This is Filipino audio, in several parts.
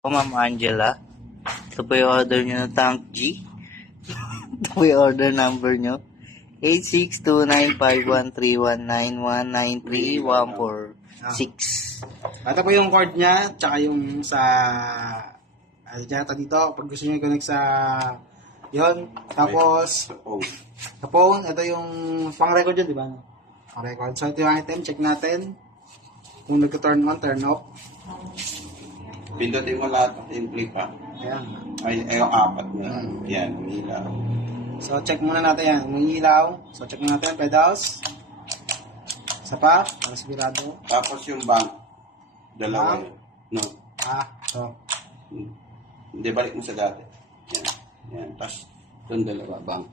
Ma'am Angela. Ito po yung order nyo ng Tank G. Ito po yung order number nyo. 8629513191931446. Ito po yung cord niya, tsaka yung sa ay data dito pag gusto niyo i-connect sa yon. Tapos sa phone, ito yung pang record yun, di ba? Pang record. So ito yung item, check natin kung nagka-turn on, turn off. Pindutin mo lahat ng flip pa. Ayan. Ay, yung apat na. Yan, ilaw. So check muna natin yan, yung ilaw. So check muna natin pedals. Isa pa, para sigurado. Tapos yung bank. Dalawa Bank? yun. No. So Hindi, balik mo sa dati. Yan. Yan. Tapos, itong dalawa, bank.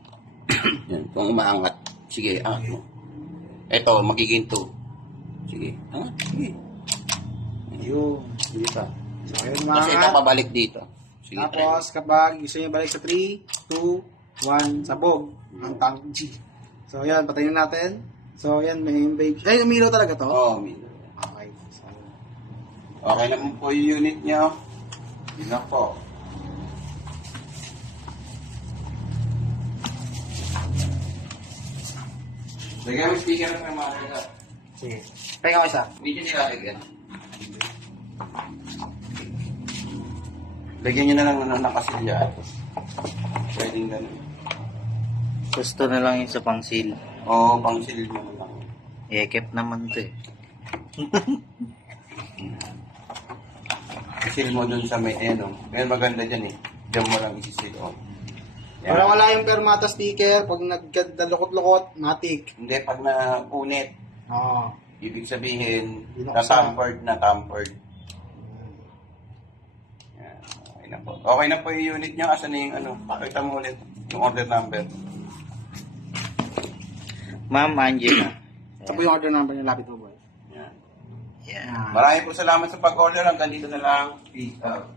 Yan. Kung umaangat. Sige, angat mo. Ito, magiging 2. Sige. Angat. Sige. yun. Hindi pa. So ayun Tapos ito, mga pabalik dito. Sige, tapos kapag gusto niyo balik sa 3, 2, 1, sabog ang Tank G. So yan, patayin natin. So yan, may image. Ay, umilaw talaga to? Oo, Milo. Okay. So, Okay naman po yung unit nyo. Yun lang po. Lagyan mo speaker ng mga talaga. sige. Pahinga ko isa. Medyo nilalagyan. Lagyan nyo na lang ng nakasilya. Pwedeng ganun. Gusto na lang yun sa pang-seal. Oo, pang silid mo na lang. Ekep naman to eh. Isil mo dun sa may ano. Ngayon maganda dyan eh. Diyan mo lang isisil. Oh. Para wala yung permata sticker, pag nagdalukot-lukot, matik. Hindi, pag napunit, Oo. ibig sabihin, Binuksan. na-tampered. Yan, okay na po. Okay na po yung unit niya. Asan na yung ano? Pakita mo ulit yung order number. Ma'am Angela. Ito po yung order number niya, lapit mo boy. Yan. Yan. Yan. Maraming po salamat sa pag-order. Hanggang dito na lang. Peace out.